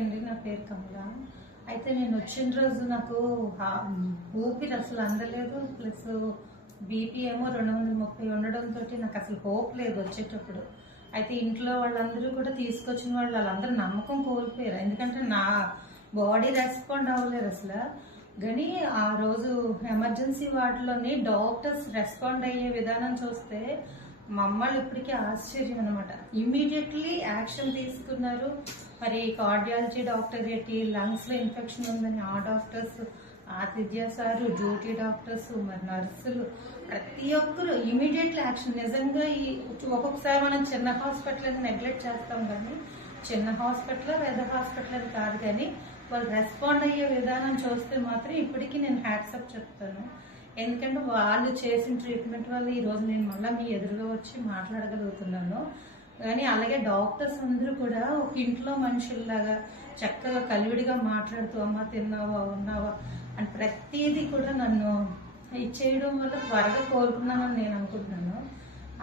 అండి, నా పేరు కమల. అయితే నేను వచ్చిన రోజు నాకు ఊపిరి అసలు అందలేదు. ప్లస్ బీపీ ఏమో 230 ఉండడంతో నాకు అసలు హోప్ లేదు వచ్చేటప్పుడు. అయితే ఇంట్లో వాళ్ళందరూ కూడా తీసుకొచ్చిన వాళ్ళందరూ నమ్మకం కోల్పోయారు. ఎందుకంటే నా బాడీ రెస్పాండ్ అవ్వలేదు అసలు. కానీ ఆ రోజు ఎమర్జెన్సీ వార్డులోని డాక్టర్స్ రెస్పాండ్ అయ్యే విధానం చూస్తే మమ్మల్ని ఇప్పటికీ ఆశ్చర్యం అనమాట. ఇమ్మీడియట్లీ యాక్షన్ తీసుకున్నారు. మరి కార్డియాలజీ డాక్టర్ ఏంటి, లంగ్స్ లో ఇన్ఫెక్షన్ ఉందని ఆ డాక్టర్స్, ఆతిథ్య సారు, డ్యూటీ డాక్టర్స్, మరి నర్సులు, ప్రతి ఒక్కరు ఇమీడియట్లీ యాక్షన్. నిజంగా ఈ ఒక్కొక్కసారి మనం చిన్న హాస్పిటల్ అని నెగ్లెక్ట్ చేస్తాం, కానీ చిన్న హాస్పిటల్ పెద్ద హాస్పిటల్ అని కాదు, కానీ వాళ్ళు రెస్పాండ్ అయ్యే విధానం చూస్తే మాత్రం ఇప్పటికీ నేను హ్యాట్సప్ చెప్తాను. ఎందుకంటే వాళ్ళు చేసిన ట్రీట్మెంట్ వల్ల ఈరోజు నేను మళ్ళీ మీ ఎదురుగా వచ్చి మాట్లాడగలుగుతున్నాను. కానీ అలాగే డాక్టర్స్ అందరూ కూడా ఒక ఇంట్లో మనుషుల్లాగా చక్కగా కలివిడిగా మాట్లాడుతూ అమ్మ తిన్నావా ఉన్నావా అని ప్రతిదీ కూడా నన్ను ఇచ్చేయడం వల్ల త్వరగా కోలుకున్నానని నేను అనుకుంటున్నాను.